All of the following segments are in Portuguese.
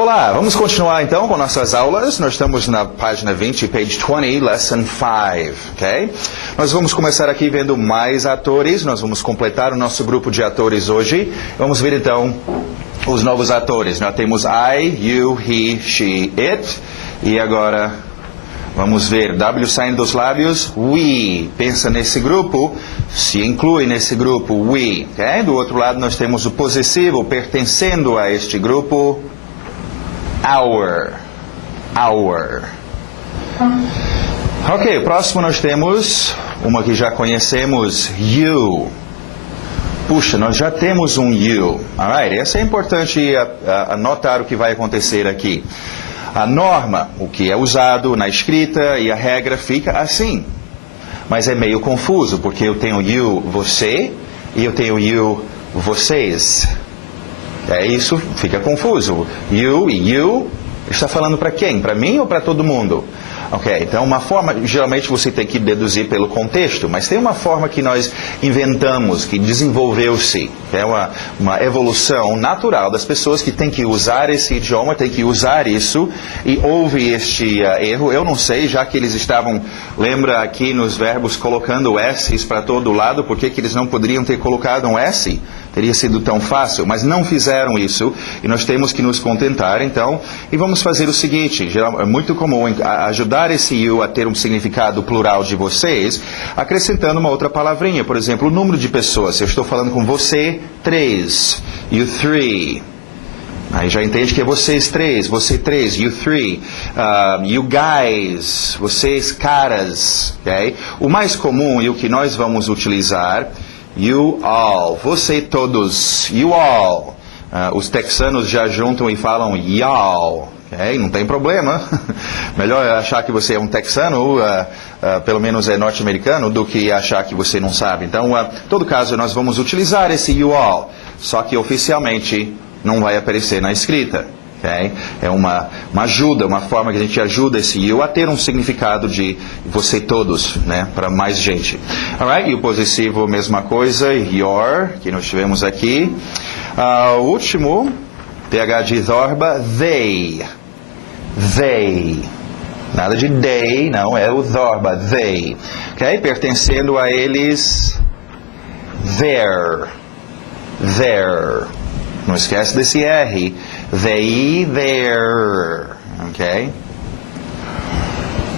Olá, vamos continuar então com nossas aulas. Nós estamos na página 20, page 20, lesson 5, ok? Nós vamos começar aqui vendo mais atores, nós vamos completar o nosso grupo de atores hoje. Vamos ver então os novos atores. Nós temos I, you, he, she, it. E agora vamos ver W saindo dos lábios, we. Pensa nesse grupo, se inclui nesse grupo, we. Okay? Do outro lado nós temos o possessivo pertencendo a este grupo, our. Ok, próximo nós temos uma que já conhecemos, you. Puxa, nós já temos um you. Alright, essa é importante anotar o que vai acontecer aqui. A norma, o que é usado na escrita e a regra fica assim. Mas é meio confuso, porque eu tenho you, você, e eu tenho you, vocês. Isso fica confuso. You e you, está falando para quem? Para mim ou para todo mundo? Ok, então uma forma, geralmente você tem que deduzir pelo contexto, mas tem uma forma que nós inventamos, que desenvolveu-se, é uma evolução natural das pessoas que têm que usar esse idioma, têm que usar isso, e houve este erro, eu não sei, já que eles estavam, lembra aqui nos verbos, colocando S's para todo lado, por que eles não poderiam ter colocado um S? Teria sido tão fácil, mas não fizeram isso, e nós temos que nos contentar, então, e vamos fazer o seguinte, é muito comum ajudar esse you a ter um significado plural de vocês, acrescentando uma outra palavrinha, por exemplo, o número de pessoas. Se eu estou falando com você, 3, you 3. Aí já entende que é vocês 3, você 3, you 3, you guys, vocês caras, ok? O mais comum e o que nós vamos utilizar, you all, você todos, you all. Os texanos já juntam e falam y'all, ok? Não tem problema. Melhor achar que você é um texano, pelo menos é norte-americano, do que achar que você não sabe. Então, em todo caso, nós vamos utilizar esse you all, só que oficialmente não vai aparecer na escrita. Okay? É uma ajuda, uma forma que a gente ajuda esse you a ter um significado de você todos, né, para mais gente. Alright, e o possessivo, mesma coisa, your, que nós tivemos aqui. O último, TH de Zorba, they. Nada de they, não, é o Zorba, they. Okay? Pertencendo a eles, their. Não esquece desse R. They, their. Ok?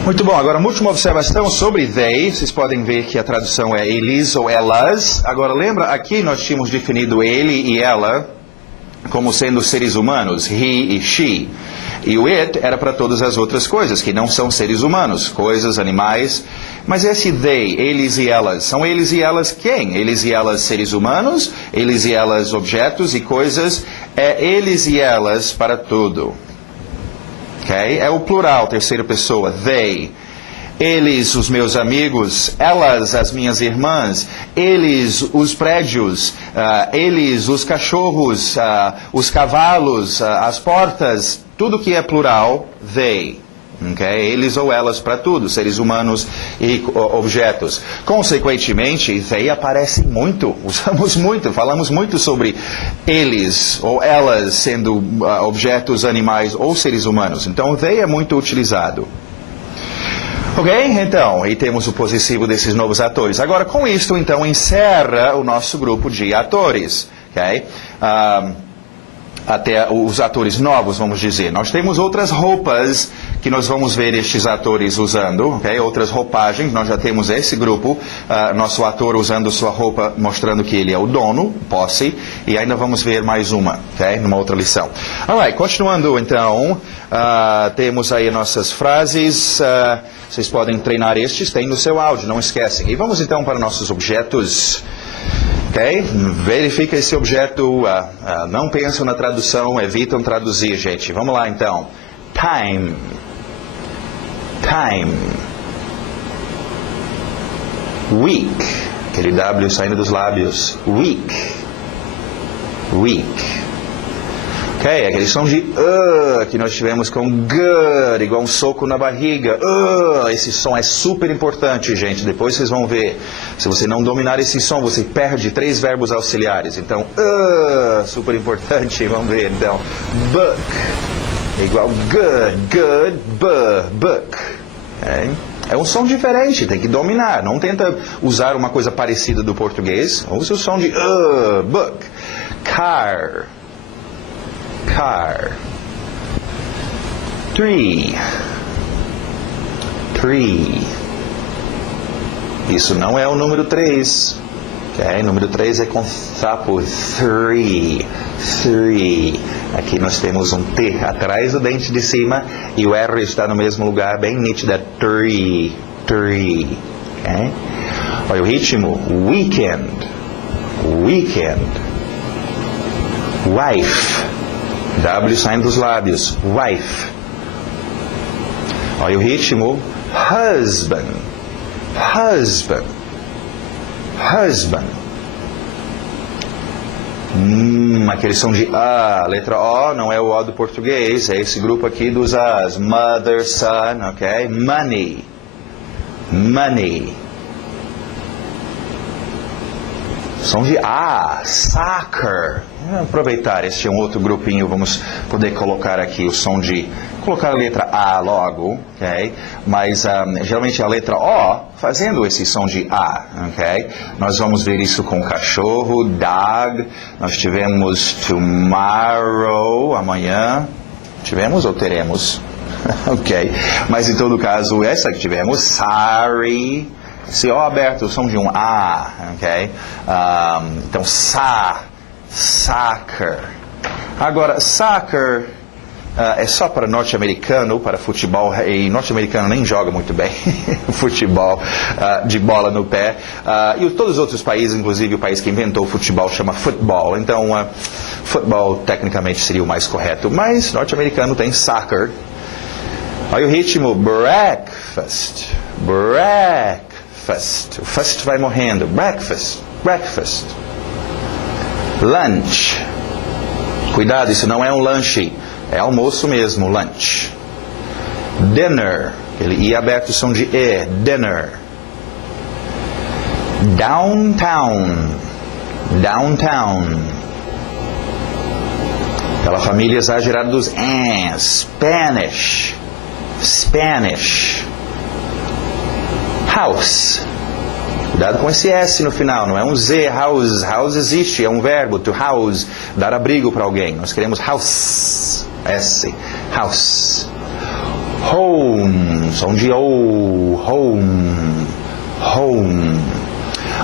Muito bom. Agora, uma última observação sobre they. Vocês podem ver que a tradução é eles ou elas. Agora, lembra, aqui nós tínhamos definido ele e ela como sendo seres humanos, he e she. E o it era para todas as outras coisas, que não são seres humanos, coisas, animais. Mas esse they, eles e elas, são eles e elas quem? Eles e elas seres humanos, eles e elas objetos e coisas, é eles e elas para tudo. Okay? É o plural, terceira pessoa, they. Eles, os meus amigos, elas, as minhas irmãs, eles, os prédios, eles, os cachorros, os cavalos, as portas, tudo que é plural, they. Okay? Eles ou elas para tudo, seres humanos e objetos. Consequentemente, they aparece muito, usamos muito, falamos muito sobre eles ou elas sendo objetos, animais ou seres humanos. Então, they é muito utilizado. Ok? Então, aí temos o possessivo desses novos atores. Agora, com isto, então, encerra o nosso grupo de atores. Ok? Até os atores novos, vamos dizer. Nós temos outras roupas que nós vamos ver estes atores usando, okay? Outras roupagens. Nós já temos esse grupo, nosso ator usando sua roupa, mostrando que ele é o dono, posse, e ainda vamos ver mais uma, okay? Numa outra lição. Alright, continuando então, temos aí nossas frases, vocês podem treinar estes, tem no seu áudio, não esquecem. E vamos então para nossos objetos. Ok? Verifica esse objeto, não pensam na tradução, evitam traduzir, gente. Vamos lá, então. Time. Week. Aquele W saindo dos lábios. Week. Ok? Aquele som de que nós tivemos com good, igual um soco na barriga. Esse som é super importante, gente. Depois vocês vão ver. Se você não dominar esse som, você perde 3 verbos auxiliares. Então, super importante. Vamos ver, então. Book. é igual good, book. É um som diferente, tem que dominar. Não tenta usar uma coisa parecida do português. Use o som de book. Car. Tree. Isso não é o número 3. Okay? Número 3 é com sapo. Three. Aqui nós temos um T atrás do dente de cima e o R está no mesmo lugar, bem nítida. Tree. Okay? Olha o ritmo. Weekend. Wife. W saindo dos lábios. Wife. Olha o ritmo. Husband. Aquele som de A, letra O, não é o O do português, é esse grupo aqui dos As. Mother, son, ok? Money. Som de A, soccer. Vamos aproveitar este é um outro grupinho, vamos poder colocar aqui o som de... Colocar a letra A logo, ok? Mas geralmente a letra O fazendo esse som de A, ok? Nós vamos ver isso com cachorro, dog. Nós tivemos tomorrow, amanhã. Tivemos ou teremos? Ok. Mas em todo caso, essa que tivemos, sorry. Esse O aberto, o som de um A, ok? Então, soccer. Agora, soccer... é só para norte-americano, para futebol, e norte-americano nem joga muito bem futebol de bola no pé. E todos os outros países, inclusive o país que inventou o futebol, chama football. Então, futebol tecnicamente seria o mais correto, mas norte-americano tem soccer. Olha o ritmo, breakfast. O first vai morrendo. Breakfast. Lunch. Cuidado, isso não é um lanche. É almoço mesmo, lunch. Dinner. Ele I aberto o som de E. Dinner. Downtown. Aquela família exagerada dos Spanish. House. Cuidado com esse S no final, não é um Z. House existe, é um verbo. To house, dar abrigo para alguém. Nós queremos house. S. House. Home. Som de O. Home.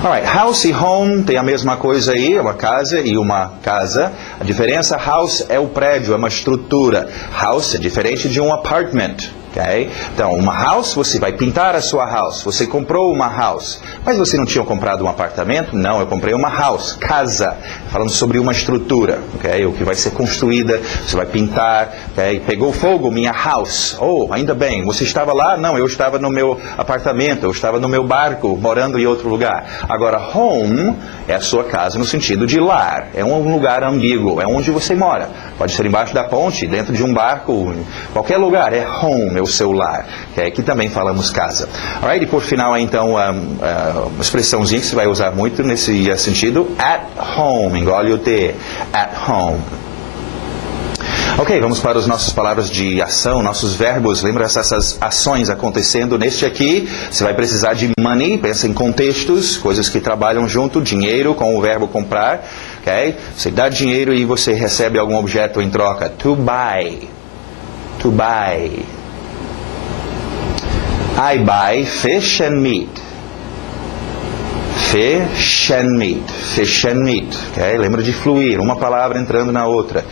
Alright, house e home tem a mesma coisa aí, é uma casa e uma casa. A diferença, house é o prédio, é uma estrutura. House é diferente de um apartment. Okay? Então, uma house, você vai pintar a sua house. Você comprou uma house. Mas você não tinha comprado um apartamento? Não, eu comprei uma house, casa. Falando sobre uma estrutura, okay? O que vai ser construída, você vai pintar. Okay? Pegou fogo, minha house. Oh, ainda bem, você estava lá? Não, eu estava no meu apartamento, eu estava no meu barco, morando em outro lugar. Agora, home é a sua casa no sentido de lar. É um lugar ambíguo, é onde você mora. Pode ser embaixo da ponte, dentro de um barco, qualquer lugar. É home, é o seu lar. Okay? Aqui também falamos casa. Alright, e por final, então, uma expressãozinha que você vai usar muito nesse sentido. At home, engole o T. At home. Ok, vamos para as nossas palavras de ação, nossos verbos. Lembra essas ações acontecendo neste aqui? Você vai precisar de money, pensa em contextos, coisas que trabalham junto, dinheiro com o verbo comprar. Okay? Você dá dinheiro e você recebe algum objeto em troca. To buy. I buy fish and meat. Fish and meat. Okay? Lembra de fluir, uma palavra entrando na outra.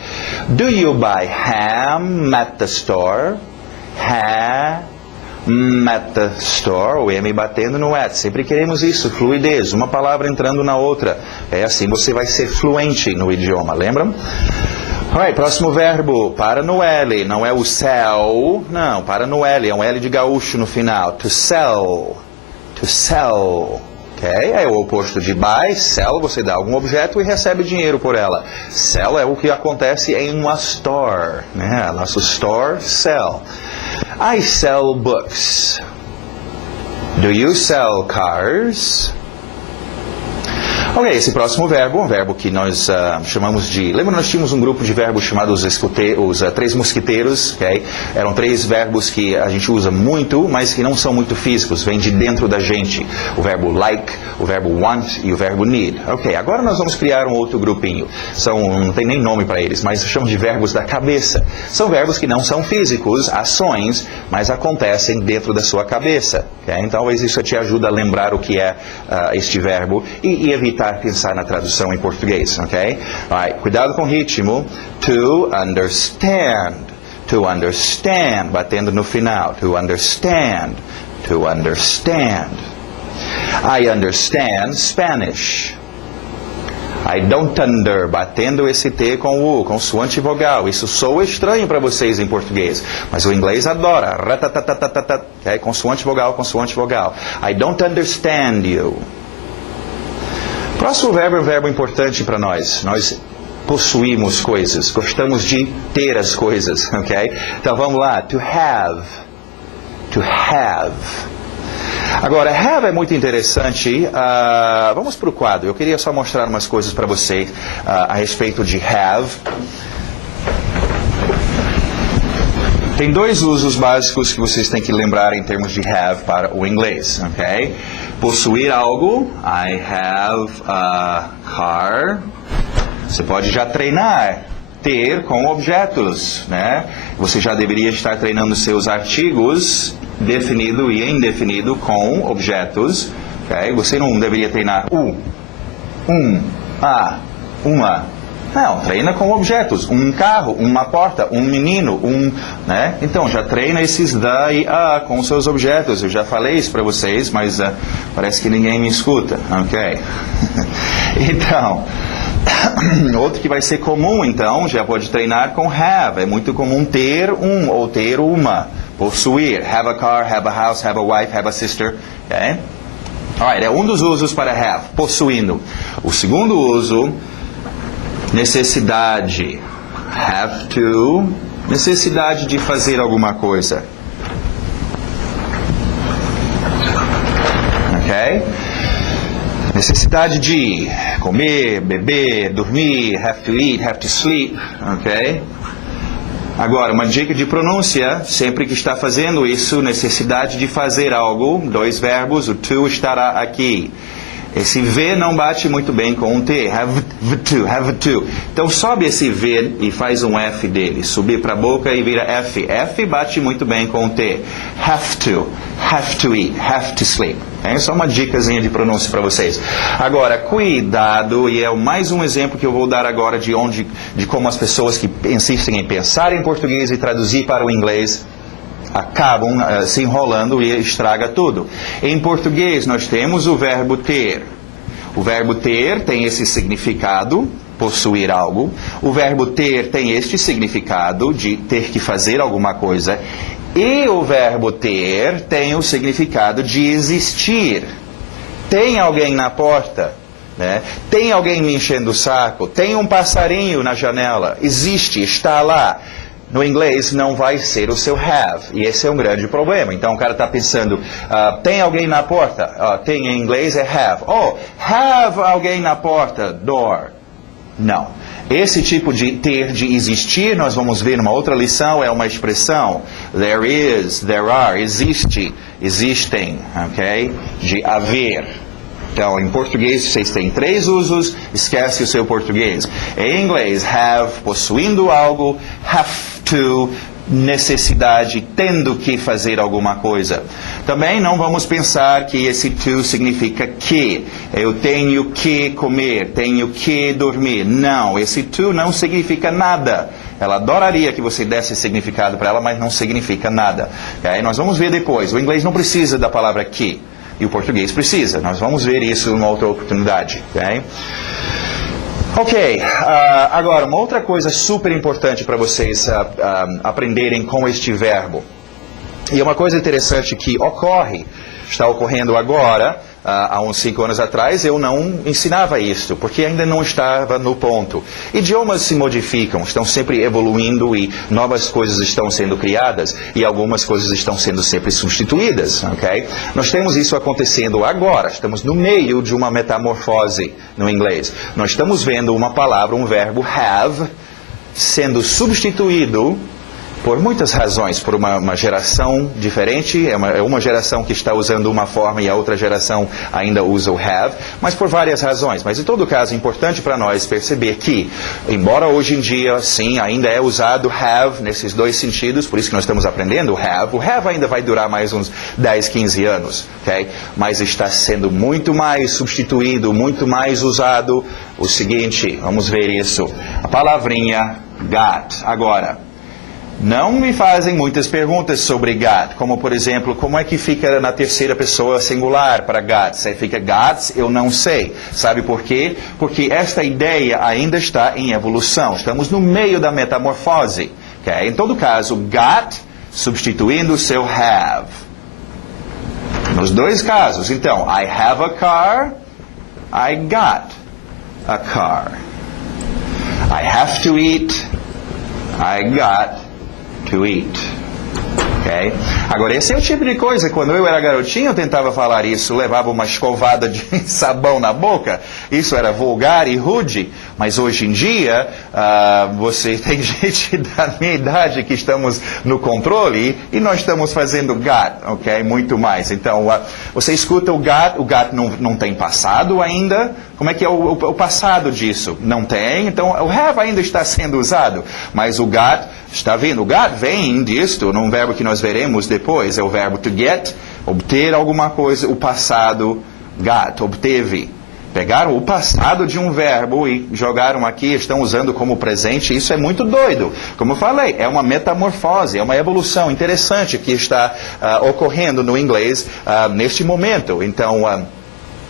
Do you buy ham at the store? Ham at the store, o M batendo no at. Sempre queremos isso, fluidez, uma palavra entrando na outra. É assim você vai ser fluente no idioma, lembram? Alright, próximo verbo, para no L, não é o sell, não, para no L, é um L de gaúcho no final. To sell. Okay? É o oposto de buy, sell, você dá algum objeto e recebe dinheiro por ela. Sell é o que acontece em uma store, né? Nosso store, sell. I sell books. Do you sell cars? Ok, esse próximo verbo, um verbo que nós chamamos de... Lembra, nós tínhamos um grupo de verbos chamados os três mosquiteiros, ok? Eram 3 verbos que a gente usa muito, mas que não são muito físicos, vêm de dentro da gente. O verbo like, o verbo want e o verbo need. Ok, agora nós vamos criar um outro grupinho. Não tem nem nome para eles, mas chamamos de verbos da cabeça. São verbos que não são físicos, ações, mas acontecem dentro da sua cabeça. Okay? Então, talvez isso te ajude a lembrar o que é este verbo e evitar pensar na tradução em português. Okay? Right. Cuidado com o ritmo. To understand. To understand. Batendo no final. To understand. To understand. I understand Spanish. I don't under, batendo esse T com o U, consoante vogal. Isso soa estranho para vocês em português, mas o inglês adora. Okay? Consoante vogal, consoante vogal. I don't understand you. Próximo verbo é um verbo importante para nós. Nós possuímos coisas, gostamos de ter as coisas, ok? Então vamos lá. To have. To have. Agora, have é muito interessante. Vamos para o quadro. Eu queria só mostrar umas coisas para vocês a respeito de have. Tem 2 usos básicos que vocês têm que lembrar em termos de have para o inglês, ok? Possuir algo. I have a car. Você pode já treinar. Ter com objetos, né? Você já deveria estar treinando seus artigos definido e indefinido com objetos, okay? Você não deveria treinar uma. Não, treina com objetos. Um carro, uma porta, um menino, né? Então, já treina esses da e a com seus objetos. Eu já falei isso para vocês, mas parece que ninguém me escuta, ok? Então... Outro que vai ser comum, então, já pode treinar com have. É muito comum ter ou ter uma. Possuir. Have a car, have a house, have a wife, have a sister. Okay? Alright, é um dos usos para have. Possuindo. O segundo uso, necessidade. Have to. Necessidade de fazer alguma coisa. Ok? Necessidade de comer, beber, dormir, have to eat, have to sleep, ok? Agora, uma dica de pronúncia, sempre que está fazendo isso, necessidade de fazer algo, 2 verbos, o to estará aqui. Esse V não bate muito bem com um T, have to, have to. Então sobe esse V e faz um F dele, subir para a boca e vira F. F bate muito bem com o T. Have to eat, have to sleep. É só uma dicasinha de pronúncia para vocês. Agora, cuidado, e é mais um exemplo que eu vou dar agora de como as pessoas que insistem em pensar em português e traduzir para o inglês acabam se enrolando e estraga tudo. Em português, nós temos o verbo ter. O verbo ter tem esse significado, possuir algo. O verbo ter tem este significado de ter que fazer alguma coisa. E o verbo ter tem o significado de existir. Tem alguém na porta, né? Tem alguém me enchendo o saco. Tem um passarinho na janela. Existe, está lá. No inglês não vai ser o seu have, e esse é um grande problema. Então o cara está pensando, tem alguém na porta? Tem em inglês é have. Have alguém na porta, door. Não. Esse tipo de ter, de existir, nós vamos ver numa outra lição, é uma expressão. There is, there are, existe, existem, ok? De haver. Então, em português, vocês têm 3 usos, esquece o seu português. Em inglês, have, possuindo algo, have to, necessidade, tendo que fazer alguma coisa. Também não vamos pensar que esse to significa que. Eu tenho que comer, tenho que dormir. Não, esse to não significa nada. Ela adoraria que você desse significado para ela, mas não significa nada. Okay? Nós vamos ver depois. O inglês não precisa da palavra que. E o português precisa. Nós vamos ver isso em uma outra oportunidade. Ok, agora uma outra coisa super importante para vocês aprenderem com este verbo. E uma coisa interessante que está ocorrendo agora, há uns 5 anos atrás, eu não ensinava isso, porque ainda não estava no ponto. Idiomas se modificam, estão sempre evoluindo e novas coisas estão sendo criadas e algumas coisas estão sendo sempre substituídas, ok? Nós temos isso acontecendo agora, estamos no meio de uma metamorfose no inglês. Nós estamos vendo uma palavra, um verbo have, sendo substituído por muitas razões, por uma geração diferente, é uma geração que está usando uma forma e a outra geração ainda usa o have, mas por várias razões. Mas em todo caso é importante para nós perceber que, embora hoje em dia, sim, ainda é usado have nesses dois sentidos, por isso que nós estamos aprendendo o have ainda vai durar mais uns 10, 15 anos, ok? Mas está sendo muito mais substituído, muito mais usado. O seguinte, vamos ver isso, a palavrinha got. Agora, não me fazem muitas perguntas sobre got, como por exemplo, como é que fica na terceira pessoa singular para got? Se fica got, eu não sei. Sabe por quê? Porque esta ideia ainda está em evolução. Estamos no meio da metamorfose. Okay? Em todo caso, got substituindo o seu have. Nos dois casos. Então, I have a car, I got a car. I have to eat, I got to eat. Okay? Agora, esse é o tipo de coisa, quando eu era garotinho, eu tentava falar isso, levava uma escovada de sabão na boca, isso era vulgar e rude, mas hoje em dia, você tem gente da minha idade que estamos no controle e nós estamos fazendo got, ok? Muito mais. Então, você escuta o got não tem passado ainda. Como é que é o passado disso? Não tem, então o have ainda está sendo usado, mas o got está vindo. O got vem disto, num verbo que nós veremos depois, é o verbo to get, obter alguma coisa, o passado, got, obteve. Pegaram o passado de um verbo e jogaram aqui, estão usando como presente, isso é muito doido. Como eu falei, é uma metamorfose, é uma evolução interessante que está ocorrendo no inglês neste momento. Então,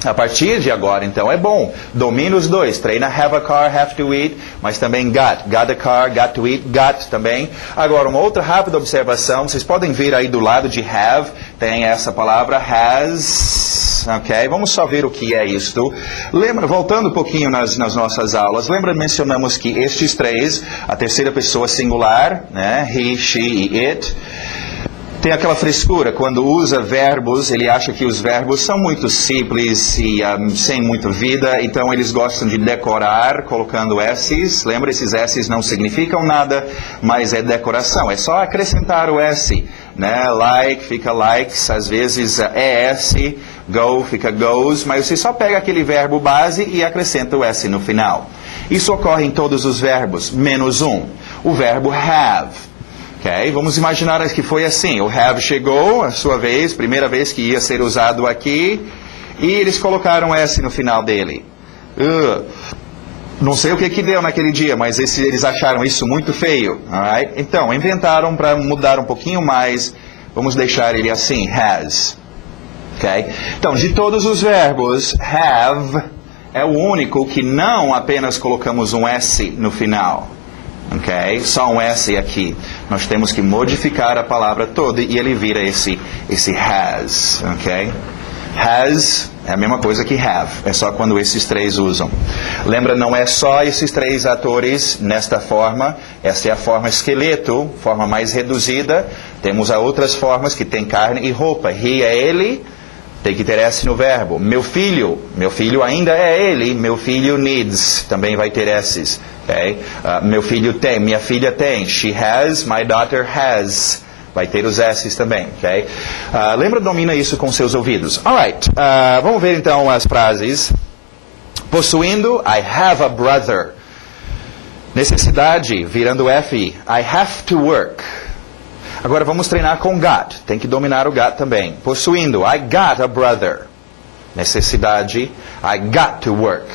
a partir de agora, então, é bom. Domina os dois. Treina have a car, have to eat, mas também got. Got a car, got to eat, got também. Agora, uma outra rápida observação. Vocês podem ver aí do lado de have, tem essa palavra has. Ok? Vamos só ver o que é isto. Lembra, voltando um pouquinho nas nossas aulas, mencionamos que estes três, a terceira pessoa singular, né? He, she e it, tem aquela frescura, quando usa verbos, ele acha que os verbos são muito simples e sem muita vida, então eles gostam de decorar colocando S's. Lembra, esses S's não significam nada, mas é decoração, é só acrescentar o S, né? Like fica likes, às vezes ES, go fica goes, mas você só pega aquele verbo base e acrescenta o S no final. Isso ocorre em todos os verbos, menos um, o verbo have. Okay? Vamos imaginar que foi assim, o have chegou, a sua vez, primeira vez que ia ser usado aqui, e eles colocaram S no final dele. Não sei o que deu naquele dia, mas eles acharam isso muito feio. Alright? Então, inventaram para mudar um pouquinho mais, vamos deixar ele assim, has. Okay? Então, de todos os verbos, have é o único que não apenas colocamos um S no final. Ok? Só um S aqui. Nós temos que modificar a palavra toda e ele vira esse has. Ok? Has é a mesma coisa que have. É só quando esses três usam. Lembra, não é só esses três atores nesta forma. Esta é a forma esqueleto, forma mais reduzida. Temos as outras formas que tem carne e roupa. He é ele. Tem que ter S no verbo. Meu filho ainda é ele. Meu filho needs. Também vai ter S's. Okay? Meu filho tem, minha filha tem. She has, my daughter has. Vai ter os S's também. Okay? Lembra, domina isso com seus ouvidos. Alright, vamos ver então as frases. Possuindo, I have a brother. Necessidade, virando F, I have to work. Agora vamos treinar com got. Tem que dominar o got também. Possuindo, I got a brother. Necessidade, I got to work.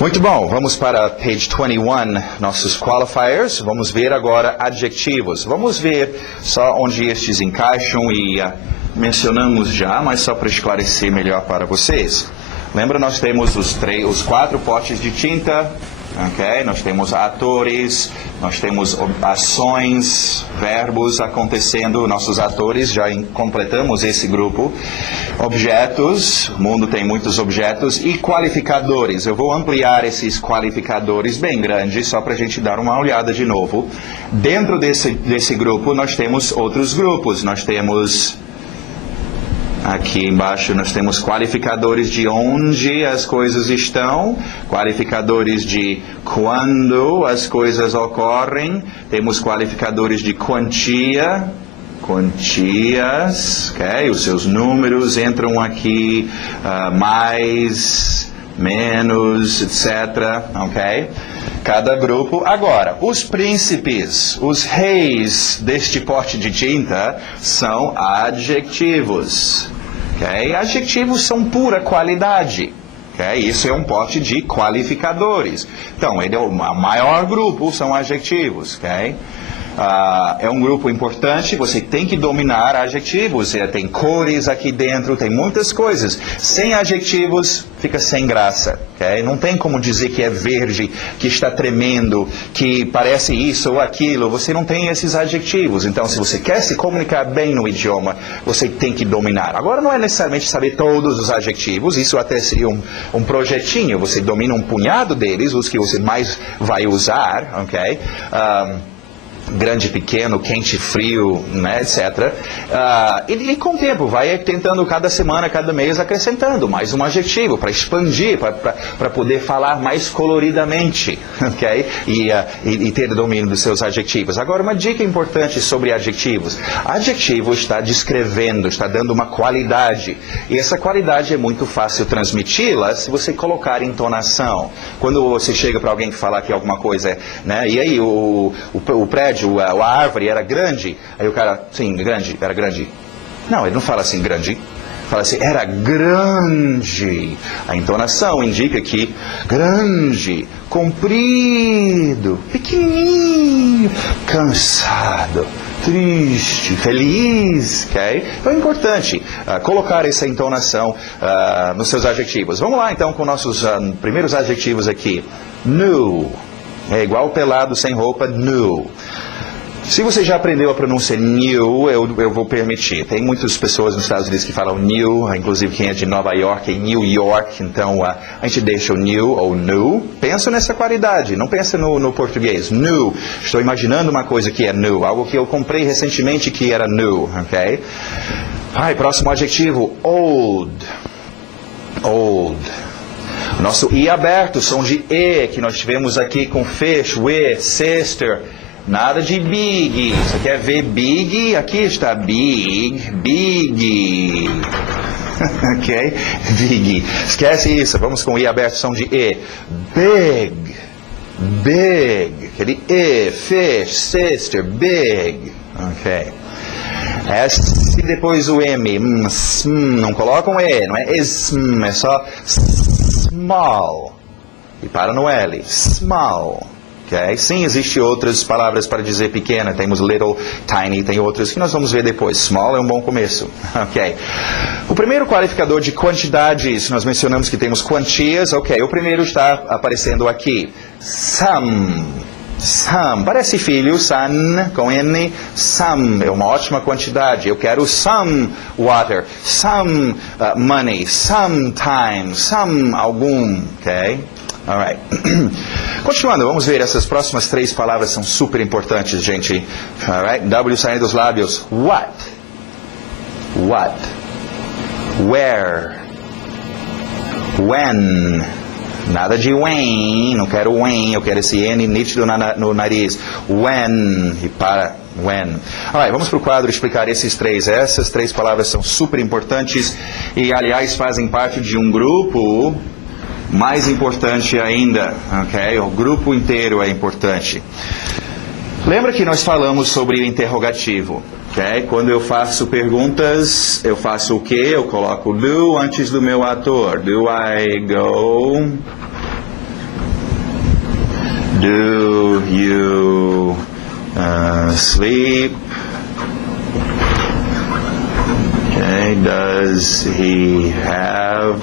Muito bom, vamos para page 21, nossos qualifiers. Vamos ver agora adjetivos. Vamos ver só onde estes encaixam e mencionamos já, mas só para esclarecer melhor para vocês. Lembra, nós temos os 4 potes de tinta, ok? Nós temos atores, nós temos ações, verbos acontecendo, nossos atores, já completamos esse grupo. Objetos, o mundo tem muitos objetos, e qualificadores. Eu vou ampliar esses qualificadores bem grandes, só para a gente dar uma olhada de novo. Dentro desse grupo, nós temos outros grupos. Nós temos... Aqui embaixo nós temos qualificadores de onde as coisas estão, qualificadores de quando as coisas ocorrem, temos qualificadores de quantia, quantias, ok? Os seus números entram aqui, mais, menos, etc, ok? Cada grupo. Agora, os príncipes, os reis deste pote de tinta são adjetivos. Okay? Adjetivos são pura qualidade. Okay? Isso é um pote de qualificadores. Então, ele é o maior grupo, são adjetivos. Okay? É um grupo importante, você tem que dominar adjetivos. Tem cores aqui dentro, tem muitas coisas. Sem adjetivos, fica sem graça. Okay? Não tem como dizer que é verde, que está tremendo, que parece isso ou aquilo. Você não tem esses adjetivos. Então, se você quer se comunicar bem no idioma, você tem que dominar. Agora, não é necessariamente saber todos os adjetivos. Isso até seria um projetinho. Você domina um punhado deles, os que você mais vai usar. Okay? Grande, pequeno, quente, frio, né, etc. E com o tempo, vai tentando cada semana, cada mês, acrescentando mais um adjetivo para expandir, para poder falar mais coloridamente, ok? E ter domínio dos seus adjetivos. Agora, uma dica importante sobre adjetivos. Adjetivo está descrevendo, está dando uma qualidade. E essa qualidade é muito fácil transmiti-la se você colocar entonação. Quando você chega para alguém que falar que alguma coisa, né, e aí o prédio, a árvore era grande, aí o cara, sim, grande, era grande. Não, ele não fala assim, grande. Fala assim, era grande. A entonação indica que grande, comprido, pequenininho, cansado, triste, feliz. Okay? Então é importante colocar essa entonação nos seus adjetivos. Vamos lá então com nossos primeiros adjetivos aqui. Nu. É igual pelado, sem roupa, nu. Se você já aprendeu a pronúncia new, eu vou permitir. Tem muitas pessoas nos Estados Unidos que falam new, inclusive quem é de Nova York, em New York, então a gente deixa o new ou new. Pensa nessa qualidade, não pensa no português. New, estou imaginando uma coisa que é new, algo que eu comprei recentemente que era new, ok? Próximo adjetivo, old. Old. Nosso I aberto, som de E, que nós tivemos aqui com fish, with, sister. Nada de big. Você quer ver big? Aqui está big, big. Ok? Big. Esquece isso. Vamos com I aberto, som de E. Big. Big. Aquele E, fish, sister, big. Ok. S e depois o M. Não colocam E, não é ism, é só small. E para no L. Small. Okay? Sim, existem outras palavras para dizer pequena. Temos little, tiny, tem outras que nós vamos ver depois. Small é um bom começo. Okay. O primeiro qualificador de quantidades, nós mencionamos que temos quantias. Ok, o primeiro está aparecendo aqui. Some. Some. Parece filho, son, com N. Some é uma ótima quantidade. Eu quero some water, some money, some time, some algum. Ok? Alright. Continuando, vamos ver essas próximas 3 palavras são super importantes, gente. Alright? W saindo dos lábios. What? What? Where? When? Nada de when, não quero when, eu quero esse N nítido no nariz. When, e para when. Alright, vamos para o quadro explicar esses 3. Essas 3 palavras são super importantes e, aliás, fazem parte de um grupo mais importante ainda, ok? O grupo inteiro é importante. Lembra que nós falamos sobre o interrogativo, ok? Quando eu faço perguntas, eu faço o quê? Eu coloco do antes do meu ator. Do I go? Do you sleep? Okay. Does he have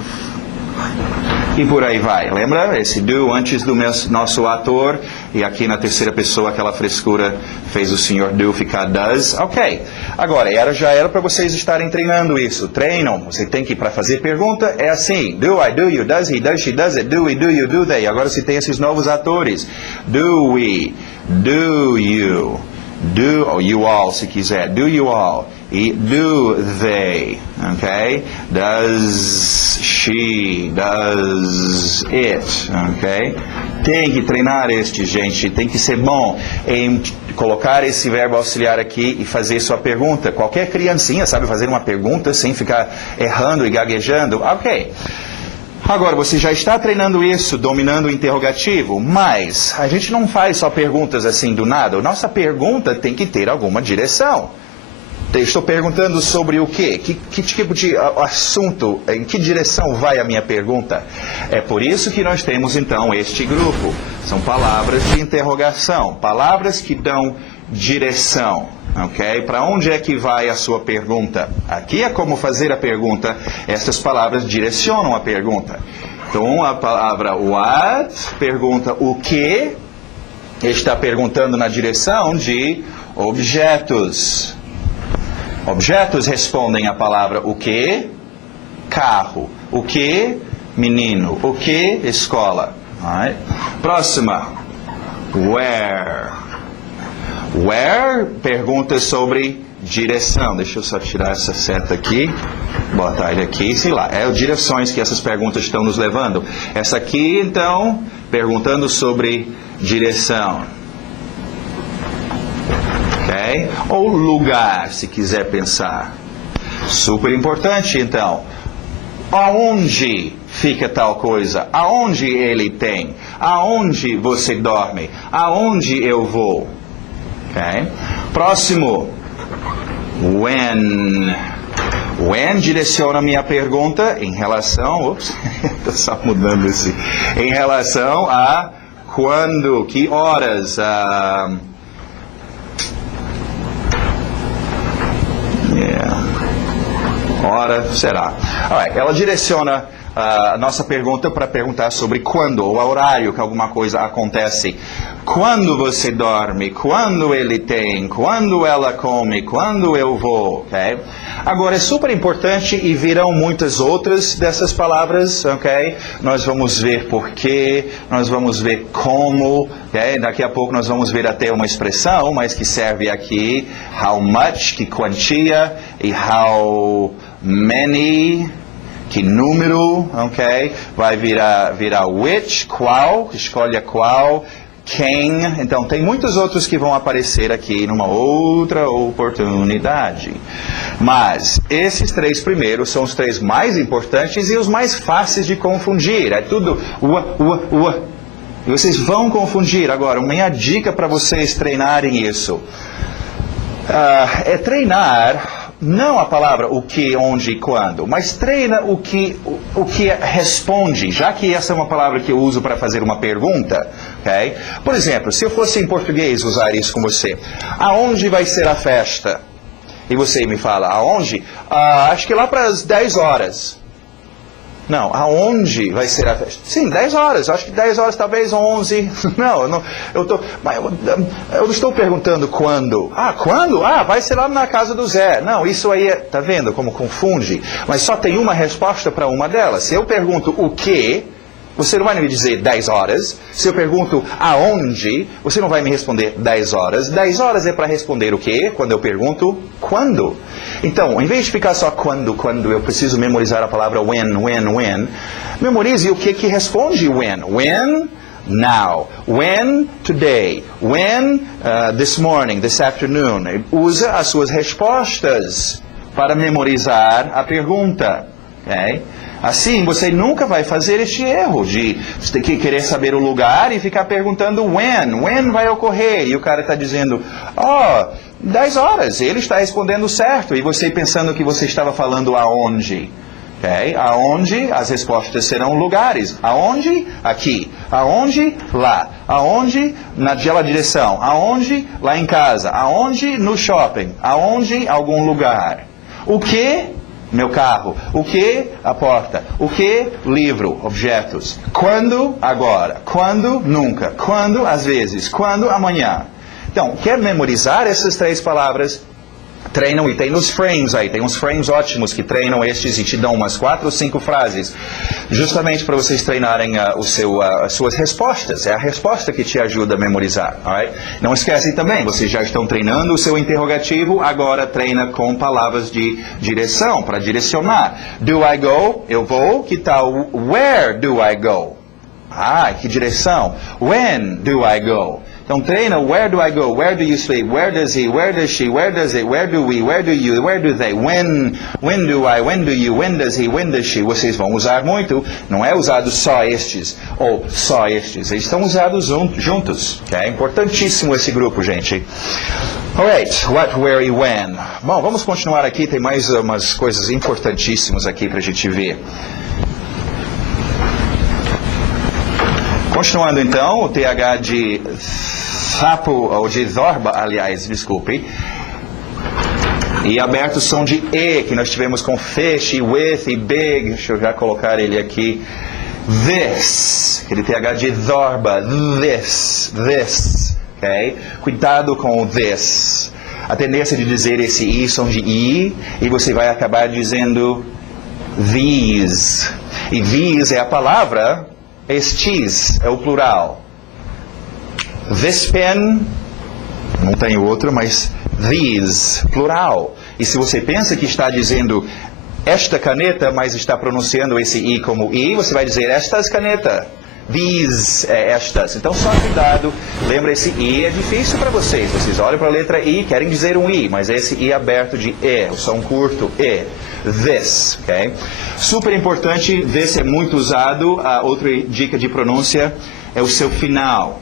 E por aí vai. Lembra? Esse do antes do nosso ator. E aqui na terceira pessoa, aquela frescura fez o senhor do ficar does. Ok. Agora, já era para vocês estarem treinando isso. Treinam. Você tem que, para fazer pergunta, é assim. Do, I, do, you, does, he, does, she, does it, do, we, do, you, do, they. Agora você tem esses novos atores. Do we, do you, do, ou you all, se quiser. Do you all. E do they, ok? Does she, does it, ok? Tem que treinar gente, tem que ser bom em colocar esse verbo auxiliar aqui e fazer sua pergunta. Qualquer criancinha sabe fazer uma pergunta sem ficar errando e gaguejando, ok. Agora, você já está treinando isso, dominando o interrogativo, mas a gente não faz só perguntas assim do nada. Nossa pergunta tem que ter alguma direção. Estou perguntando sobre o quê? Que tipo de assunto? Em que direção vai a minha pergunta? É por isso que nós temos, então, este grupo. São palavras de interrogação. Palavras que dão direção. Ok? Para onde é que vai a sua pergunta? Aqui é como fazer a pergunta. Estas palavras direcionam a pergunta. Então, a palavra what pergunta o que. Está perguntando na direção de objetos. Objetos respondem a palavra o que? Carro. O que? Menino. O que? Escola. Right. Próxima. Where. Where pergunta sobre direção. Deixa eu só tirar essa seta aqui. Botar ele aqui. Sei lá. É as direções que essas perguntas estão nos levando. Essa aqui, então, perguntando sobre direção. Okay? Ou lugar, se quiser pensar. Super importante, então. Aonde fica tal coisa? Aonde ele tem? Aonde você dorme? Aonde eu vou? Okay? Próximo. When. When direciona a minha pergunta em relação... Ups, estou só mudando esse. Em relação a quando, que horas... Hora, será? Alright, ela direciona a nossa pergunta para perguntar sobre quando, ou horário que alguma coisa acontece. Quando você dorme, quando ele tem, quando ela come, quando eu vou, ok? Agora, é super importante e virão muitas outras dessas palavras, ok? Nós vamos ver porquê, nós vamos ver como, ok? Daqui a pouco nós vamos ver até uma expressão, mas que serve aqui, how much, que quantia, e how many, que número, ok? Vai virar which, qual, escolha qual, quem. Então, tem muitos outros que vão aparecer aqui numa outra oportunidade. Mas, esses três primeiros são os três mais importantes e os mais fáceis de confundir. É tudo E vocês vão confundir. Agora, minha dica para vocês treinarem isso é treinar não a palavra o que, onde e quando, mas treina o que responde, já que essa é uma palavra que eu uso para fazer uma pergunta, ok? Por exemplo, se eu fosse em português usar isso com você, aonde vai ser a festa? E você me fala, aonde? Acho que lá para as 10 horas. Não, aonde vai ser a festa? Sim, 10 horas. Acho que 10 horas, talvez 11. Não, eu estou perguntando quando. Quando? Vai ser lá na casa do Zé. Não, isso aí tá vendo como confunde? Mas só tem uma resposta para uma delas. Se eu pergunto o que, você não vai me dizer 10 horas. Se eu pergunto aonde, você não vai me responder 10 horas. 10 horas é para responder o quê? Quando eu pergunto quando. Então, em vez de ficar só quando, eu preciso memorizar a palavra when. Memorize o que responde when. When, now. When, today. When, this morning, this afternoon. Usa as suas respostas para memorizar a pergunta. Okay? Assim, você nunca vai fazer este erro de você ter que querer saber o lugar e ficar perguntando when vai ocorrer. E o cara está dizendo, 10 horas. Ele está respondendo certo. E você pensando que você estava falando aonde. Okay? Aonde as respostas serão lugares. Aonde? Aqui. Aonde? Lá. Aonde? Naquela direção. Aonde? Lá em casa. Aonde? No shopping. Aonde? Algum lugar. O que? Meu carro. O que? A porta. O que? Livro. Objetos. Quando? Agora. Quando? Nunca. Quando? Às vezes. Quando? Amanhã. Então, quer memorizar essas 3 palavras? Treinam, e tem nos frames aí, tem uns frames ótimos que treinam estes e te dão umas 4 ou 5 frases, justamente para vocês treinarem as suas respostas. É a resposta que te ajuda a memorizar. Alright? Não esquecem também, vocês já estão treinando o seu interrogativo, agora treina com palavras de direção, para direcionar. Do I go? Eu vou. Que tal where do I go? Ah, que direção. When do I go? Então treina, where do I go? Where do you sleep? Where does he? Where does she? Where does it? Where do we? Where do you? Where do they? When do I? When do you? When does he? When does she? Vocês vão usar muito. Não é usado só estes ou só estes. Eles estão usados juntos. É importantíssimo esse grupo, gente. Alright, what, where e when. Bom, vamos continuar aqui. Tem mais umas coisas importantíssimas aqui para a gente ver. Continuando então, o TH de sapo, ou de zorba, aliás, desculpe. E abertos são de E, que nós tivemos com fish, e with, e big. Deixa eu já colocar ele aqui. This, aquele TH de zorba, this, ok? Cuidado com o this. A tendência de dizer esse I são de I, e você vai acabar dizendo these. E these é a palavra... Estes é o plural. This pen, não tenho outro, mas these, plural. E se você pensa que está dizendo esta caneta, mas está pronunciando esse I como I, você vai dizer estas caneta. These, estas. Então só cuidado, lembra esse I é difícil para vocês. Vocês olham para a letra I, querem dizer um I, mas esse I aberto de E, o som curto, E. This, ok? Super importante, this é muito usado. A outra dica de pronúncia é o seu final.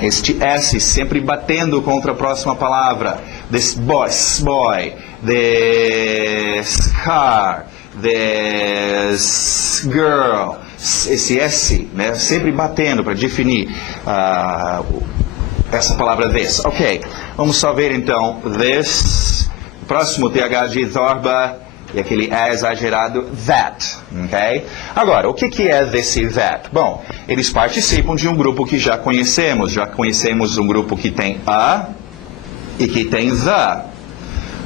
Este S sempre batendo contra a próxima palavra. This boy, this car, this girl. Esse S, né, sempre batendo para definir essa palavra this. Ok, vamos só ver então. This, próximo TH de zorba. E aquele é exagerado, that, ok? Agora, o que é this e that? Bom, eles participam de um grupo que já conhecemos. Já conhecemos um grupo que tem a e que tem the.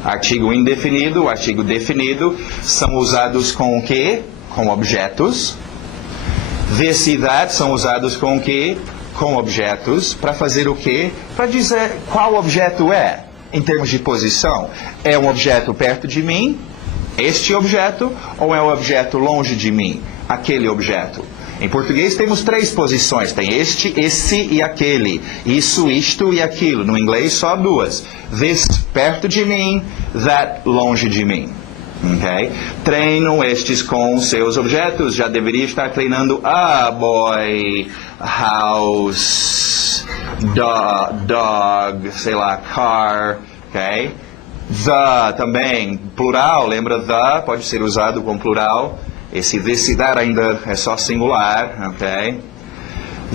Artigo indefinido, artigo definido, são usados com o quê? Com objetos. This e that são usados com o quê? Com objetos. Para fazer o quê? Para dizer qual objeto é, em termos de posição. É um objeto perto de mim? Este objeto, ou é um objeto longe de mim? Aquele objeto. Em português temos 3 posições. Tem este, esse e aquele. Isso, isto e aquilo. No inglês só 2. This, perto de mim. That, longe de mim. Okay? Treinam estes com seus objetos. Já deveria estar treinando a boy, house, dog, sei lá, car. Okay? The também, plural, lembra the, pode ser usado com plural. Esse this e that ainda é só singular, ok?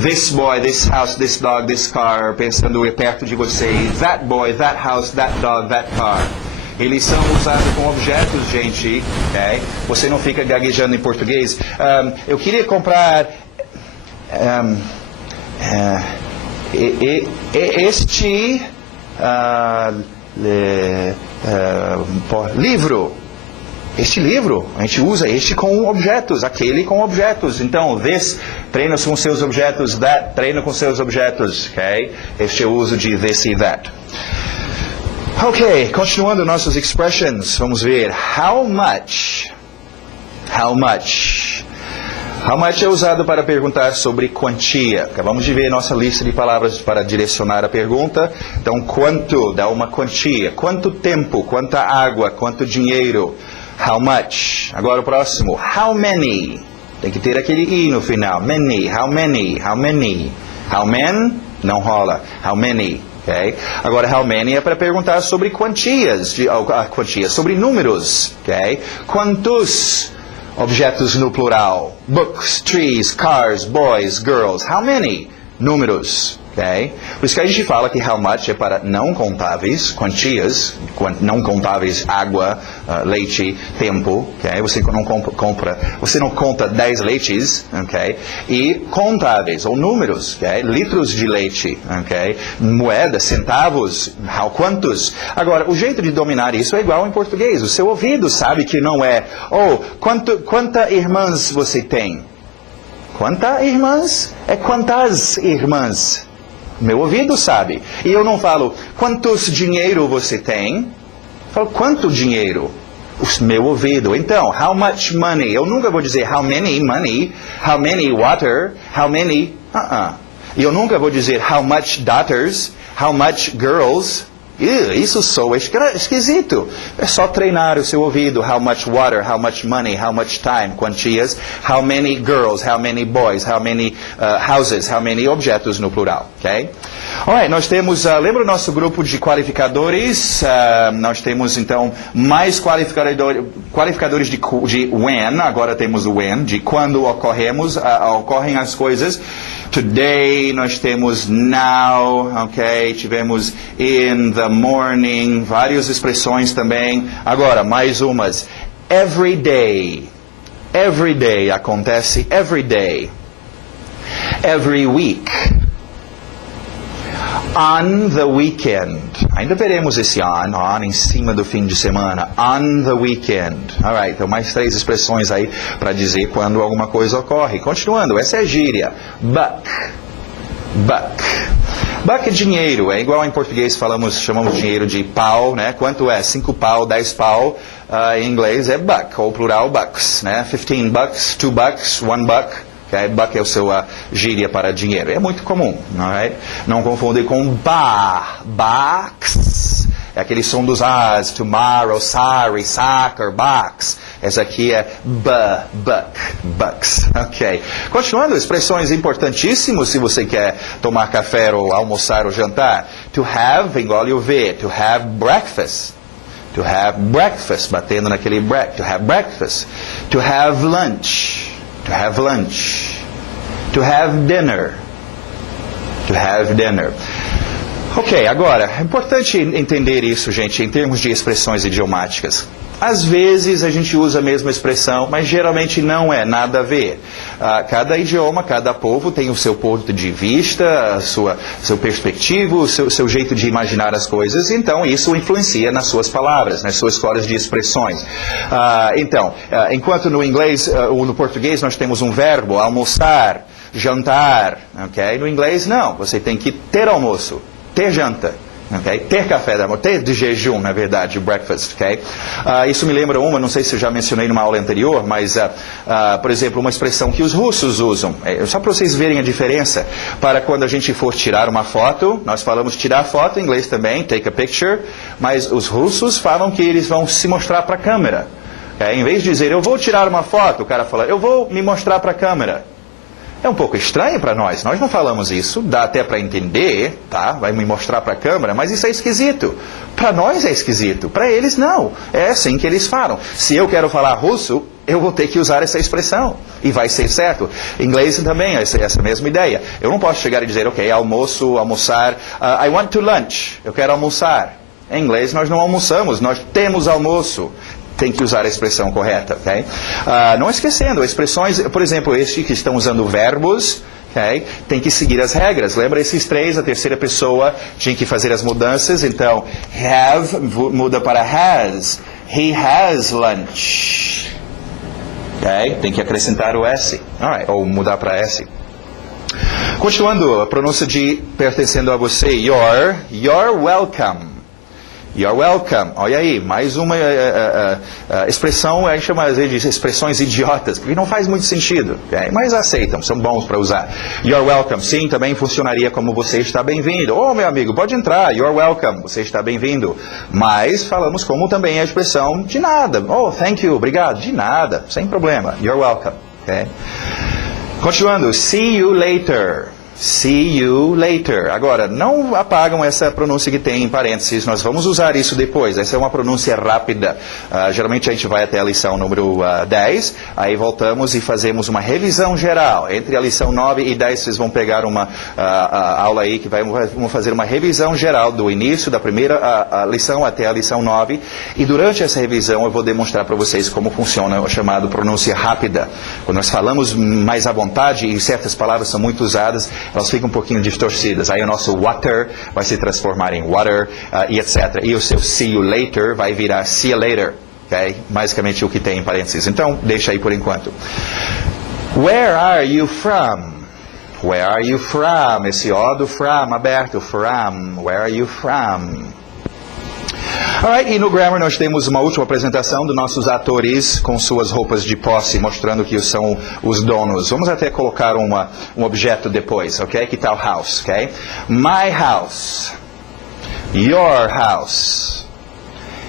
This boy, this house, this dog, this car, pensando perto de você. That boy, that house, that dog, that car. Eles são usados com objetos, gente, ok? Você não fica gaguejando em português. Eu queria comprar este... livro. Este livro, a gente usa este com objetos, aquele com objetos. Então, this, treina com seus objetos, that, treina com seus objetos, ok? Este é o uso de this e that. Ok, continuando nossas expressions, vamos ver. How much? How much? How much é usado para perguntar sobre quantia. Acabamos de ver nossa lista de palavras para direcionar a pergunta. Então, quanto dá uma quantia. Quanto tempo, quanta água, quanto dinheiro. How much? Agora o próximo. How many? Tem que ter aquele I no final. Many, how many, how many. How many? Não rola. How many? Okay? Agora, how many é para perguntar sobre quantias, sobre números. Okay? Quantos objetos no plural? Books, trees, cars, boys, girls. How many? Números. Okay? Por isso que a gente fala que how much é para não contáveis, quantias, não contáveis, água, leite, tempo. Okay? Você não conta 10 leites, okay? E contáveis, ou números, okay? Litros de leite, okay? Moedas, centavos, quantos. Agora, o jeito de dominar isso é igual em português. O seu ouvido sabe que não é, quantas irmãs você tem? Quantas irmãs? É quantas irmãs? Meu ouvido sabe. E eu não falo, quantos dinheiro você tem? Eu falo, quanto dinheiro? O meu ouvido. Então, how much money? Eu nunca vou dizer how many money, how many water, how many... E eu nunca vou dizer how much daughters, how much girls... Isso soa esquisito. É só treinar o seu ouvido. How much water, how much money, how much time, quantias. How many girls, how many boys, how many houses, how many objetos no plural. Okay? Alright, nós temos, lembra o nosso grupo de qualificadores? Nós temos então mais qualificadores de when. Agora temos o when, de quando ocorrem as coisas. Today, nós temos now, ok? Tivemos in the morning, várias expressões também. Agora, mais umas. Every day. Every day acontece every day. Every week. On the weekend. Ainda veremos esse on em cima do fim de semana. On the weekend. Alright, então mais 3 expressões aí para dizer quando alguma coisa ocorre. Continuando, essa é a gíria. Buck. Buck. Buck é dinheiro, é igual em português chamamos dinheiro de pau, né? Quanto é? 5 pau, 10 pau. Em inglês é buck, ou plural bucks, né? 15 bucks, 2 bucks, 1 buck. Okay? Buck é o seu gíria para dinheiro. É muito comum. Right? Não confundir com bucks. É aquele som dos As. Tomorrow, sorry, soccer, bucks. Essa aqui é bucks. Ok. Continuando, expressões importantíssimas se você quer tomar café ou almoçar ou jantar. To have, engole o V. To have breakfast. To have breakfast, batendo naquele to have breakfast. To have lunch. To have lunch. To have dinner. To have dinner. Ok, agora, é importante entender isso, gente, em termos de expressões idiomáticas. Às vezes a gente usa a mesma expressão, mas geralmente não é nada a ver. Cada idioma, cada povo tem o seu ponto de vista, seu perspectivo, o seu jeito de imaginar as coisas, então isso influencia nas suas palavras, nas suas escolas de expressões. Enquanto no inglês ou no português nós temos um verbo, almoçar, jantar, ok? No inglês não, você tem que ter almoço, ter janta. Okay? Ter café da manhã, ter de jejum, na verdade, o breakfast. Okay? Isso me lembra não sei se eu já mencionei numa aula anterior, mas, por exemplo, uma expressão que os russos usam, só para vocês verem a diferença, para quando a gente for tirar uma foto, nós falamos tirar foto, em inglês também, take a picture, mas os russos falam que eles vão se mostrar para a câmera. Okay? Em vez de dizer, eu vou tirar uma foto, o cara fala, eu vou me mostrar para a câmera. É um pouco estranho para nós não falamos isso, dá até para entender, tá? Vai me mostrar para a câmera, mas isso é esquisito. Para nós é esquisito, para eles não. É assim que eles falam. Se eu quero falar russo, eu vou ter que usar essa expressão, e vai ser certo. Em inglês também é essa mesma ideia. Eu não posso chegar e dizer, ok, almoçar, I want to lunch, eu quero almoçar. Em inglês nós não almoçamos, nós temos almoço. Tem que usar a expressão correta, ok? Não esquecendo, expressões, por exemplo, este que estão usando verbos, ok? Tem que seguir as regras. Lembra esses 3, a terceira pessoa tinha que fazer as mudanças, então, have muda para has. He has lunch. Ok? Tem que acrescentar o S, alright, ou mudar para S. Continuando, a pronúncia de pertencendo a você, you're welcome. You're welcome. Olha aí, mais uma expressão, a gente chama às vezes de expressões idiotas, porque não faz muito sentido, okay? Mas aceitam, são bons para usar. You're welcome, sim, também funcionaria como você está bem-vindo. Oh, meu amigo, pode entrar, you're welcome, você está bem-vindo. Mas falamos como também a expressão de nada. Oh, thank you, obrigado, de nada, sem problema. You're welcome. Okay? Continuando, see you later. See you later. Agora, não apagam essa pronúncia que tem em parênteses, nós vamos usar isso depois. Essa é uma pronúncia rápida. Geralmente a gente vai até a lição número 10, aí voltamos e fazemos uma revisão geral. Entre a lição 9 e 10, vocês vão pegar uma aula aí que vamos fazer uma revisão geral do início da primeira lição até a lição 9. E durante essa revisão eu vou demonstrar para vocês como funciona o chamado pronúncia rápida. Quando nós falamos mais à vontade e certas palavras são muito usadas, elas ficam um pouquinho distorcidas. Aí o nosso water vai se transformar em water e etc. E o seu see you later vai virar see you later. Okay? Basicamente o que tem em parênteses. Então, deixa aí por enquanto. Where are you from? Where are you from? Esse O do from aberto. From. Where are you from? Alright, e no Grammar nós temos uma última apresentação dos nossos atores com suas roupas de posse, mostrando que são os donos. Vamos até colocar um objeto depois, ok? Que tal house, ok? My house, your house,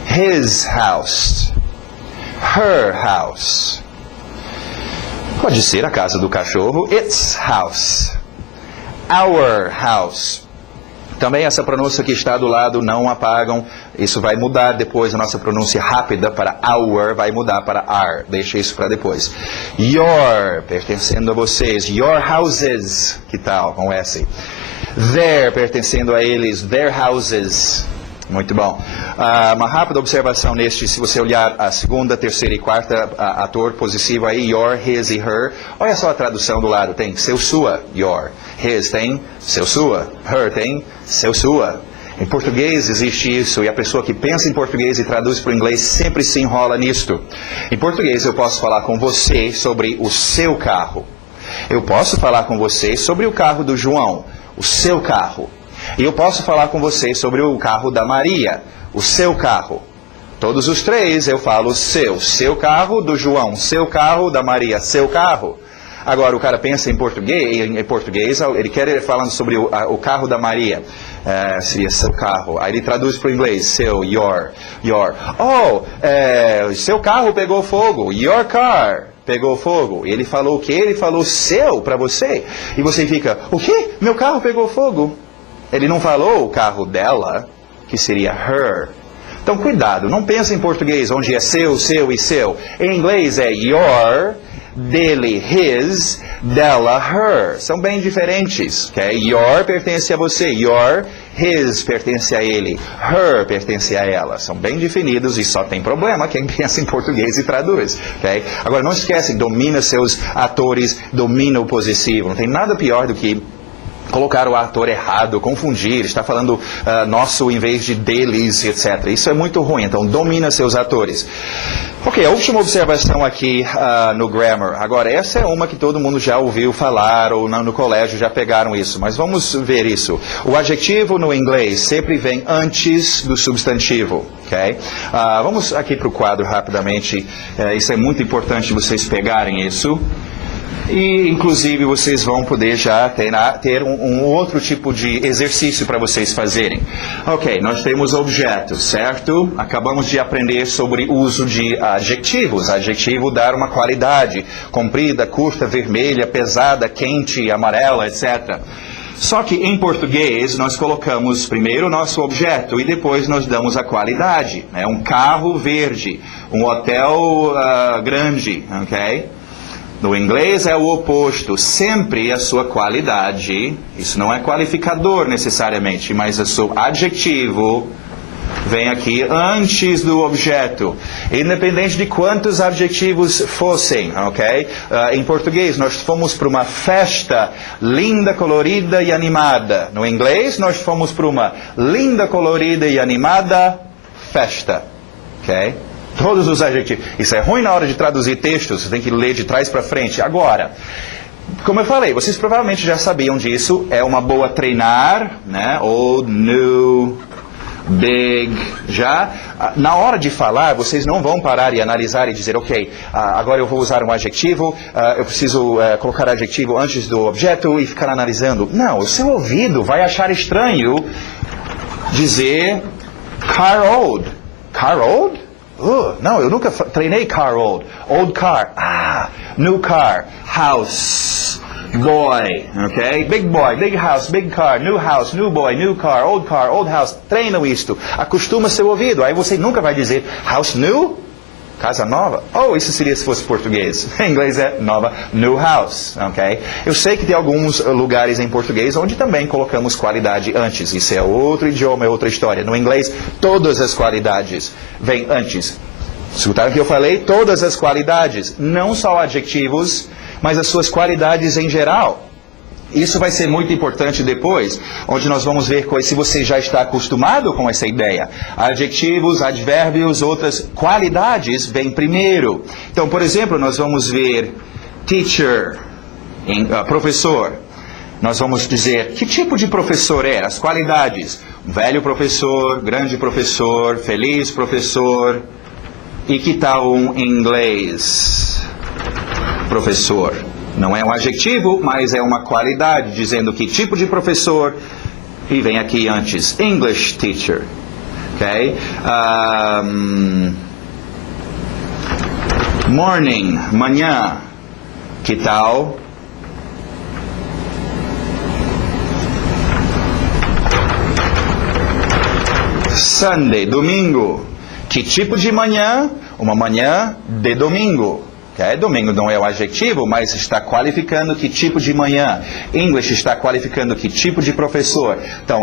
his house, her house. Pode ser a casa do cachorro, its house, our house. Também essa pronúncia que está do lado, não apagam. Isso vai mudar depois, a nossa pronúncia rápida para our vai mudar para are. Deixa isso para depois. Your, pertencendo a vocês. Your houses, que tal com S? Their, pertencendo a eles. Their houses. Muito bom. Uma rápida observação neste, se você olhar a segunda, terceira e quarta ator possessivo aí, your, his e her, olha só a tradução do lado, tem seu, sua, your. His tem seu, sua. Her tem seu, sua. Em português existe isso, e a pessoa que pensa em português e traduz para o inglês sempre se enrola nisto. Em português eu posso falar com você sobre o seu carro. Eu posso falar com você sobre o carro do João, o seu carro. E eu posso falar com você sobre o carro da Maria, o seu carro. Todos os três eu falo seu carro do João, seu carro da Maria, seu carro. Agora o cara pensa em português ele quer falando sobre o carro da Maria, seria seu carro. Aí ele traduz para o inglês, seu, your. Oh, seu carro pegou fogo, your car pegou fogo. E ele falou o quê? Ele falou seu para você. E você fica, o quê? Meu carro pegou fogo. Ele não falou o carro dela, que seria her. Então, cuidado, não pense em português, onde é seu e seu. Em inglês é your, dele, his, dela, her. São bem diferentes. Okay? Your pertence a você, your, his pertence a ele, her pertence a ela. São bem definidos e só tem problema quem pensa em português e traduz. Okay? Agora, não esquece, domina seus atores, domina o possessivo. Não tem nada pior do que colocar o ator errado, confundir, está falando nosso em vez de deles, etc. Isso é muito ruim, então domina seus atores. Ok, a última observação aqui no Grammar. Agora, essa é uma que todo mundo já ouviu falar, ou no colégio já pegaram isso, mas vamos ver isso. O adjetivo no inglês sempre vem antes do substantivo, ok? Vamos aqui para o quadro rapidamente, isso é muito importante vocês pegarem isso. E, inclusive, vocês vão poder já ter um outro tipo de exercício para vocês fazerem. Ok, nós temos objetos, certo? Acabamos de aprender sobre o uso de adjetivos. Adjetivo dar uma qualidade, comprida, curta, vermelha, pesada, quente, amarela, etc. Só que em português nós colocamos primeiro o nosso objeto e depois nós damos a qualidade. Né? Um carro verde, um hotel grande, ok? No inglês é o oposto, sempre a sua qualidade, isso não é qualificador necessariamente, mas o seu adjetivo vem aqui antes do objeto, independente de quantos adjetivos fossem, ok? Em português, nós fomos para uma festa linda, colorida e animada. No inglês, nós fomos para uma linda, colorida e animada festa, ok? Todos os adjetivos. Isso é ruim na hora de traduzir textos, você tem que ler de trás para frente. Agora, como eu falei, vocês provavelmente já sabiam disso, é uma boa treinar, né? Old, new, big, já. Na hora de falar, vocês não vão parar e analisar e dizer, ok, agora eu vou usar um adjetivo, eu preciso colocar adjetivo antes do objeto e ficar analisando. Não, o seu ouvido vai achar estranho dizer car old. Car old? Não, eu nunca treinei car old. Old car. New car. House. boy, ok? Big boy, big house, big car, new boy, new car, old house. Treina isto, acostuma seu ouvido. Aí você nunca vai dizer house new, casa nova. Oh, isso seria se fosse português. Em inglês é nova, new house, ok? Eu sei que tem alguns lugares em português onde também colocamos qualidade antes. Isso é outro idioma, é outra história. No inglês, todas as qualidades vêm antes. Escutaram o que eu falei? Todas as qualidades, não só adjetivos, mas as suas qualidades em geral. Isso vai ser muito importante depois, onde nós vamos ver se você já está acostumado com essa ideia. Adjetivos, advérbios, outras qualidades vêm primeiro. Então, por exemplo, nós vamos ver teacher, professor. Nós vamos dizer que tipo de professor é, as qualidades. Velho professor, grande professor, feliz professor. E que tal um inglês? Professor. Não é um adjetivo, mas é uma qualidade, dizendo que tipo de professor. E vem aqui antes, English teacher. Ok? Morning, manhã. Que tal? Sunday, domingo. Que tipo de manhã? Uma manhã de domingo. Okay? Domingo não é o adjetivo, mas está qualificando que tipo de manhã. English está qualificando que tipo de professor. Então,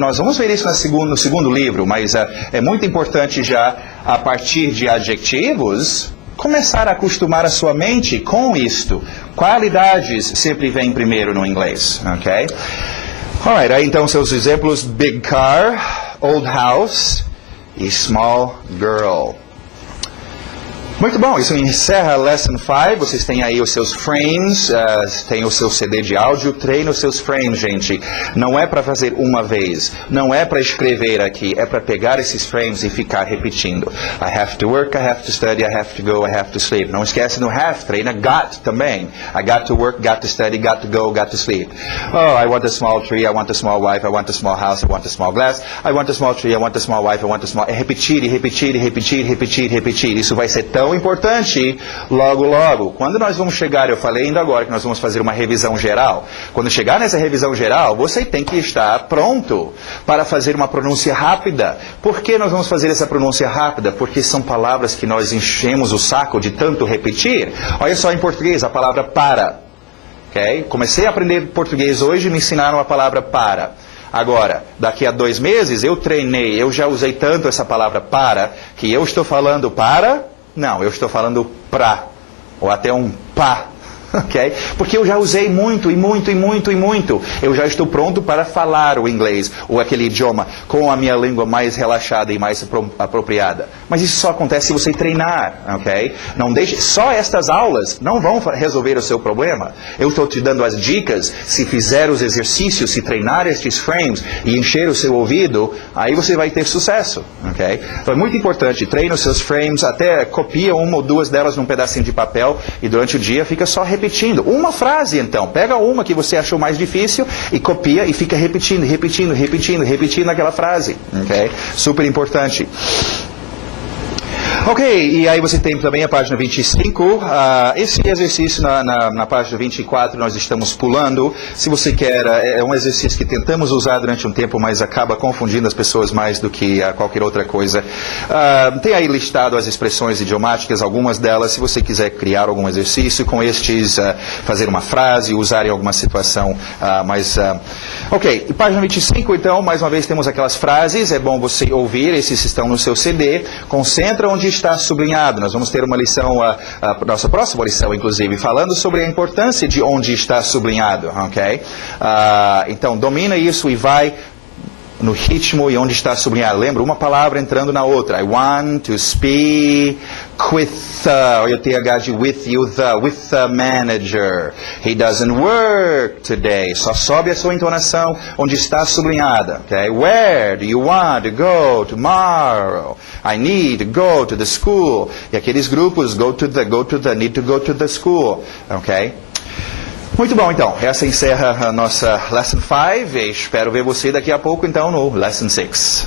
nós vamos ver isso no segundo livro, mas é muito importante já, a partir de adjetivos, começar a acostumar a sua mente com isto. Qualidades sempre vêm primeiro no inglês. Ok? Alright, aí então seus exemplos: big car, old house e small girl. Muito bom, isso encerra a Lesson 5. Vocês têm aí os seus frames, tem o seu CD de áudio. Treine os seus frames, gente. Não é para fazer uma vez, não é para escrever aqui, é para pegar esses frames e ficar repetindo. I have to work, I have to study, I have to go, I have to sleep. Não esquece no have, treina got também. I got to work, got to study, got to go, got to sleep. Oh, I want a small tree, I want a small wife, I want a small house, I want a small glass. I want a small tree, I want a small wife, I want a small... É repetir, repetir, repetir, repetir, repetir. Isso vai ser tão importante logo, logo. Quando nós vamos chegar, eu falei ainda agora que nós vamos fazer uma revisão geral. Quando chegar nessa revisão geral, você tem que estar pronto para fazer uma pronúncia rápida. Por que nós vamos fazer essa pronúncia rápida? Porque são palavras que nós enchemos o saco de tanto repetir. Olha só em português, a palavra para. Okay? Comecei a aprender português hoje e me ensinaram a palavra para. Agora, daqui a 2 meses, eu treinei, eu já usei tanto essa palavra para, que eu estou falando para... Não, eu estou falando pra, ou até um pá, ok? Porque eu já usei muito, e muito, e muito, e muito. Eu já estou pronto para falar o inglês, ou aquele idioma, com a minha língua mais relaxada e mais apropriada. Mas isso só acontece se você treinar, ok? Não deixe, só estas aulas não vão resolver o seu problema. Eu estou te dando as dicas. Se fizer os exercícios, se treinar estes frames e encher o seu ouvido, aí você vai ter sucesso, ok? Então é muito importante, treine os seus frames, até copia 1 ou 2 delas num pedacinho de papel e durante o dia fica só repetindo. Uma frase, então. Pega uma que você achou mais difícil e copia e fica repetindo, repetindo, repetindo, repetindo aquela frase, ok? Super importante. Ok, e aí você tem também a página 25. Esse exercício na página 24 nós estamos pulando. Se você quer, é um exercício que tentamos usar durante um tempo, mas acaba confundindo as pessoas mais do que qualquer outra coisa. Tem aí listado as expressões idiomáticas, algumas delas. Se você quiser criar algum exercício com estes, fazer uma frase, usar em alguma situação ok, e página 25, então, mais uma vez temos aquelas frases. É bom você ouvir, esses estão no seu CD. Concentra onde está sublinhado. Nós vamos ter uma lição, a nossa próxima lição, inclusive, falando sobre a importância de onde está sublinhado, ok? Então, domina isso e vai no ritmo e onde está sublinhado. Lembra, uma palavra entrando na outra. I want to speak with, olha o TH de with the manager. He doesn't work today. Só sobe a sua entonação onde está sublinhada. Okay? Where do you want to go tomorrow? I need to go to the school. E aqueles grupos, go to the, need to go to the school. Ok? Muito bom, então. Essa encerra a nossa Lesson 5. Espero ver você daqui a pouco, então, no Lesson 6.